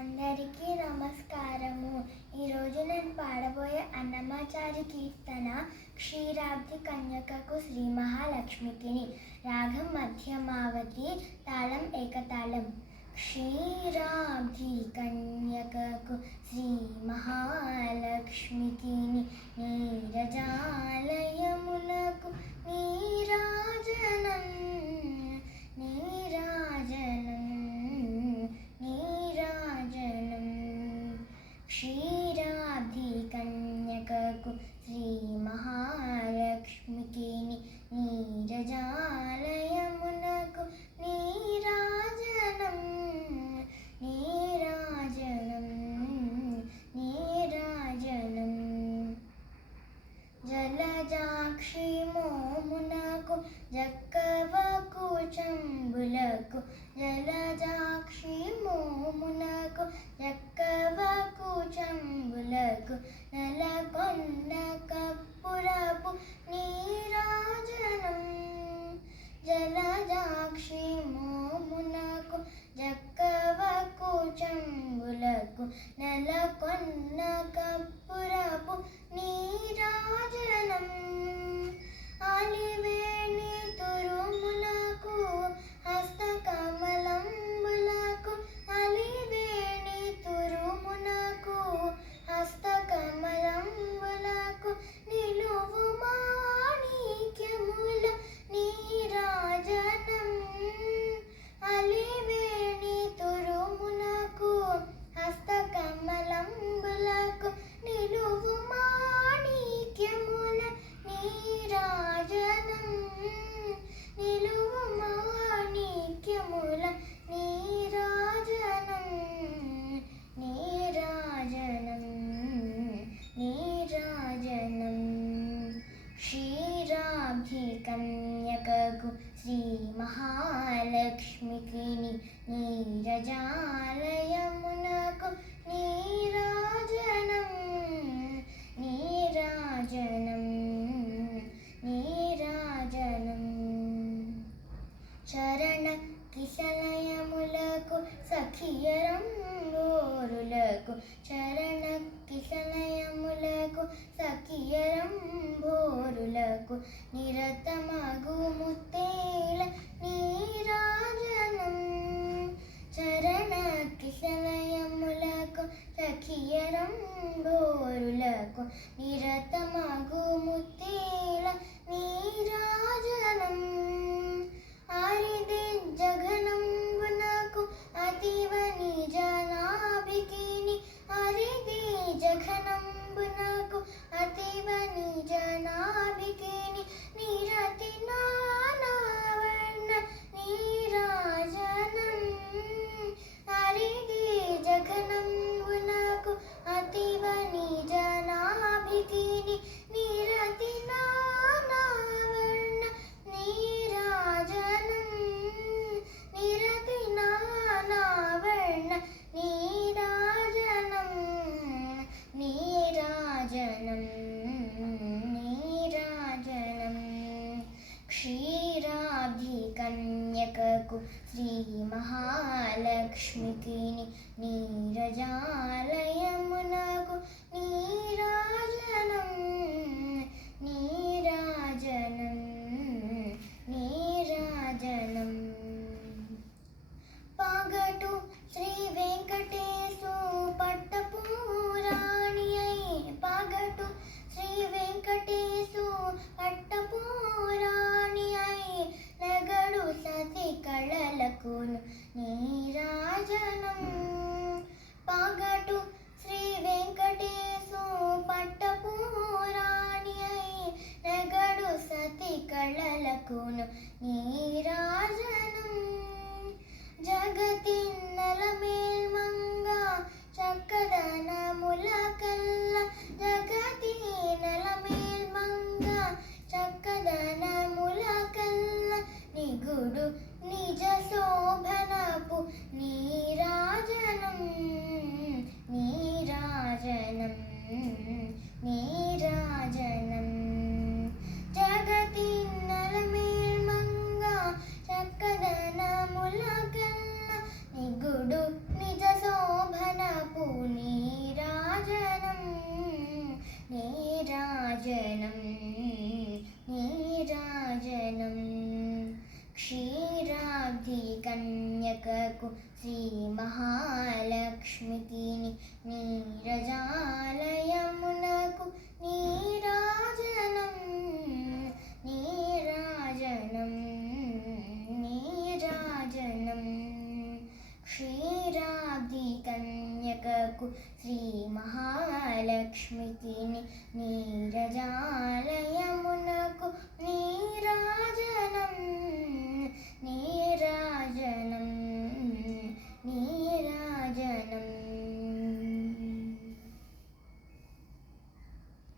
అందరికీ నమస్కారము. ఈరోజు నేను పాడబోయే అన్నమాచారి కీర్తన క్షీరాబ్ది కన్యకకు శ్రీ మహాలక్ష్మికిని. రాగం మధ్యమావతి, తాళం ఏకతాళం. క్షీరాబ్ది కన్యకకు శ్రీ మహాలక్ష్మికిని నీరజాలయమునకు నీరాజనం నీరాజనం నీరాజనం. క్షీరాబ్ది కన్యకకు శ్రీ మహాలక్ష్మికిని నీరజాలయమునకు నీరాజనం నీరాజనం నీరాజనం. జలజాక్షి మోమునకు జక్కవకు చంబులకు జలజాక్షి మోమునకు జక్కవకు చంబులకు నలకొండ కప్పురపు నీరాజనం. జలజాక్షి మోమునకు జక్కవకు చంబులకు నలకొండ కప్పురపు నీరాజనం. అలివేణి తురుములకు హస్తకమలంబులకు అలివేణి తురుమునకు హస్తకమలంబులకు నిలువు మాణిక్యముల నీరాజనం. అలివేణి తురుమునకు హస్తకమలంబులకు నిలువు మాణిక్యముల నీరాజనం నిలువు మాణిక్యముల నీరాజనం నీరాజనం నీరాజనం. క్షీరాబ్ది కన్యకకు శ్రీ మహాలక్ష్మికిని నీరజాలయమునకు నీరాజనం నీరాజనం నీరాజనం. చరణ కిశలయములకు సఖియరంబోరులకు చరణ కిశలయములకు సఖియరంబోరులకు నిరతమగు ముత్తేల నీరాజనం. చరణ కిశలయములకు సఖియరంబోరులకు నిరతమగు ముత్తేల నీరాజనం. ఆరిది జఘనంబునకు అతివ నిజనాభికిని ఆరిది జఘనంబునకు అతివ నిజనాభికిని నిరతి నానావర్ణ నీరాజనం. ఆరిది జఘనంబునకు అతివ నిజనాభికిని నిరతి నానావర్ణ నీరాజనం నిరతి నానావర్ణ నీరాజనం నీరాజనం నీరాజనం. క్షీరాబ్ది కన్యకకు శ్రీ మహాలక్ష్మికిని నీరజాలయమునకు నీరాజనం నీరాజనం నీరాజనం. పగటు శ్రీ వెంకటేశు పట్టపురాణి అయి పగటు శ్రీ వెంకటేశు పట్టపురాణి అయి నగడు సతి కళలకును నీరాజనం. పగటు శ్రీ వెంకటేశు పట్టపురాణి అయి నగడు సతి కళలకును నీరాజనం. జగతి నలమేల్మంగ చక్కదనముల కల్ల జగతి నలమేల్మంగ చక్కదనముల కల్ల నిగుడు నిజ శోభనపు నీరాజనం నీరాజనం నీరాజనం. జగతి నలమేల్మంగ చక్క కన్యకకు శ్రీ మహాలక్ష్మికి నీరజాలయమునకు నీరాజనం నీరాజనం నీరాజనం క్షీరాబ్ది కన్యకకు శ్రీ మహాలక్ష్మికి